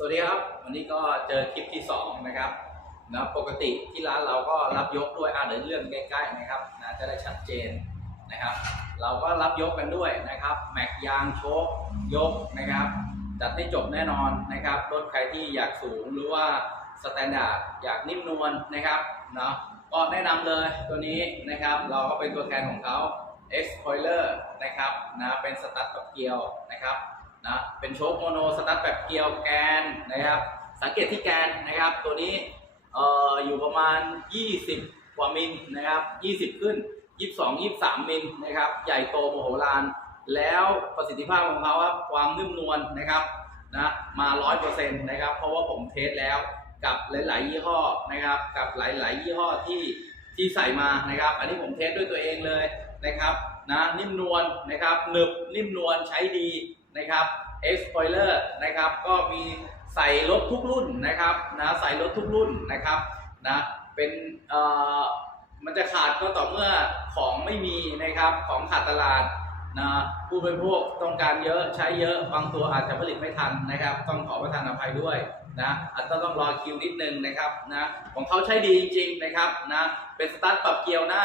สวัสดีครับ วันนี้ก็เจอคลิปที่ 2 นะครับนะปกติที่ร้านเราก็รับยกด้วยอ่าเดี๋ยวเรื่องใกล้ๆนะครับนะจะได้ชัดเจนนะครับ เราก็รับยกกันด้วยนะครับ แม็กยางโชคยกนะครับ จัดให้จบแน่นอนนะครับรถใครที่อยากสูงหรือว่าสแตนดาร์ดอยากนิ่มนวลนะครับเนาะก็แนะนำเลยตัวนี้นะครับ เราก็เป็นตัวแทนของเขา X Spoiler นะครับนะเป็นสตั๊ดกับเกลียวนะครับ นะเป็นโชคโมโนสตาร์ทแบบเกลียวแกนนะครับ สังเกตที่แกนนะครับ ตัวนี้เอ่ออยู่ประมาณ 20 กว่ามิลนะครับ 20 ขึ้น 22 23 มิลนะครับ ใหญ่โตโมโหลาน แล้วประสิทธิภาพของเขาครับความนุ่มนวลนะครับนะมา 100%นะครับ เพราะว่าผมเทสแล้วกับหลาย ๆ ยี่ห้อนะครับ กับหลาย ๆ ยี่ห้อที่ที่ใส่มานะครับ อันนี้ผมเทสด้วยตัวเองเลยนะครับนะนิ่มนวลนะครับหนึบนิ่มนวลใช้ดี นะครับ X Spoiler นะครับก็มีใส่รถทุกรุ่นนะครับนะใส่รถทุกรุ่นนะครับนะเป็นเอ่อมันจะขาดก็ต่อเมื่อของไม่มีนะครับของขาดตลาดนะผู้บริโภคต้องการเยอะใช้เยอะบางตัวอาจจะผลิตไม่ทันนะครับ ต้องขอประทานอภัยด้วยนะอาจจะต้องรอคิวนิดนึงนะครับนะของเขาใช้ดีจริงๆนะครับนะเป็นสตาร์ทปรับเกียร์หน้า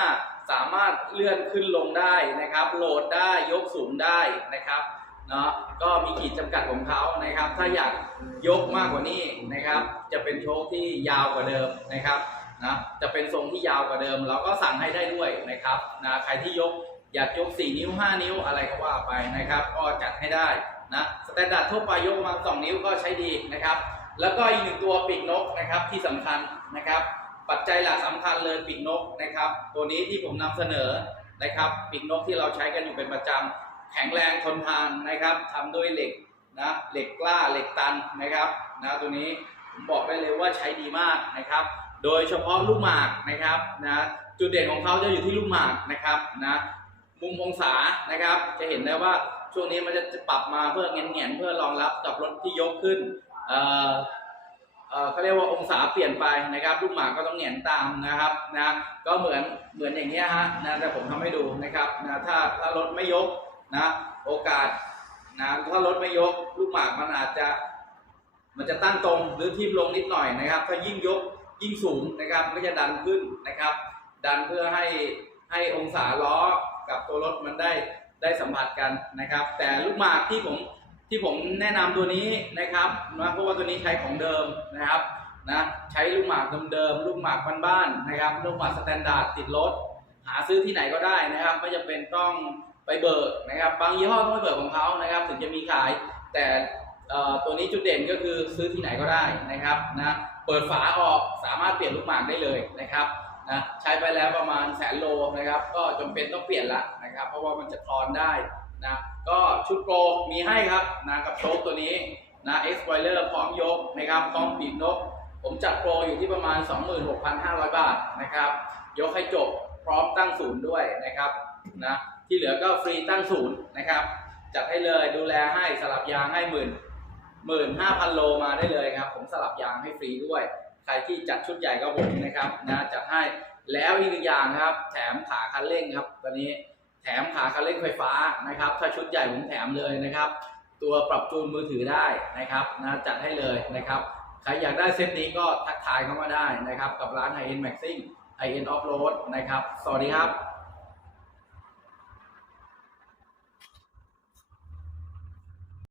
สามารถเลื่อนขึ้นลงได้นะครับ โหลดได้ยกสูงได้นะครับ เนาะก็มีขีดจำกัดของเขานะครับ ถ้าอยากยกมากกว่านี้นะครับ จะเป็นโชคที่ยาวกว่าเดิมนะครับนะจะเป็นทรงที่ยาวกว่าเดิม เราก็สั่งให้ได้ด้วยนะครับนะใครที่ยกอยากยก 4 นิ้ว 5 นิ้วอะไรก็ว่าไปนะครับ ก็จัดให้ได้นะสแตนดาร์ดทั่วไปยกมา2 นิ้วก็ใช้ดีนะครับ แล้วก็อีกหนึ่งตัวปีกนกนะครับที่สำคัญนะครับ ปัจจัยหลักสำคัญเลยปีกนกนะครับ ตัวนี้ที่ผมนำเสนอนะครับปีกนกที่เราใช้กันอยู่เป็นประจำ แข็งแรงทนทานนะครับทำด้วยเหล็กนะเหล็กกล้าเหล็กตันนะครับนะตัวนี้ผมบอกได้เลยว่าใช้ดีมากนะครับ โดยเฉพาะลูกหมากนะครับนะจุดเด่นของเขาจะอยู่ที่ลูกหมากนะครับนะมุมองศานะครับ จะเห็นได้ว่าช่วงนี้มันจะปรับมาเพื่อเงียนเพื่อรองรับกับรถที่ยกขึ้นเอ่อเอ่อเขาเรียกว่าองศาเปลี่ยนไปนะครับลูกหมากก็ต้องเงียนตามนะครับนะก็เหมือนเหมือนอย่างเงี้ยฮะนะแต่ผมทำให้ดูนะครับนะถ้าถ้ารถไม่ยก นะโอกาสนะถ้ารถไม่ยกลูกหมากมันอาจจะ มันจะตั้งตรงหรือทิ่มลงนิดหน่อยนะครับ ถ้ายิ่งยกยิ่งสูงนะครับก็จะดันขึ้นนะครับ ดันเพื่อให้ให้องศาล้อกับตัวรถมันได้ได้สัมผัสกันนะครับ แต่ลูกหมากที่ผมที่ผมแนะนำตัวนี้นะครับนะเพราะว่าตัวนี้ใช้ของเดิมนะครับนะใช้ลูกหมากเดิมๆลูกหมากบ้านๆนะครับ ลูกหมากสแตนดาร์ดติดรถหาซื้อที่ไหนก็ได้นะครับ ไม่จำเป็นต้อง ไปเบิกนะครับ บางยี่ห้อต้องไปเบิกของเขานะครับ ถึงจะมีขาย แต่ตัวนี้จุดเด่นก็คือซื้อที่ไหนก็ได้นะครับนะเปิดฝาออกสามารถเปลี่ยนลูกหมากได้เลยนะครับนะใช้ไปแล้วประมาณแสนโลนะครับ ก็จำเป็นต้องเปลี่ยนละนะครับ เพราะว่ามันจะคลอนได้นะก็ชุดโปรมีให้ครับนะกับโชคตัวนี้นะเอ็กซ์ไวเลอร์พร้อมยกนะครับพร้อมปีกนก ผมจัดโปรอยู่ที่ประมาณ 26,500 บาทนะครับ ยกให้จบพร้อมตั้งศูนย์ด้วยนะครับนะ ที่เหลือก็ฟรีตั้งศูนย์นะครับ จัดให้เลยดูแลให้สลับยางให้หมื่นหมื่นห้าพันโลมาได้เลยครับ ผมสลับยางให้ฟรีด้วย ใครที่จัดชุดใหญ่ก็ผมนะครับนะจัดให้แล้วอีกหนึ่งอย่างครับ แถมขาคันเร่งครับตอนนี้แถมขาคันเร่งไฟฟ้านะครับ ถ้าชุดใหญ่ผมแถมเลยนะครับ ตัวปรับจูนมือถือได้นะครับนะจัดให้เลยนะครับใครอยากได้เซตนี้ก็ทักทายเข้ามาได้นะครับ กับร้าน High End Maxing High End Off Road นะครับ สวัสดีครับ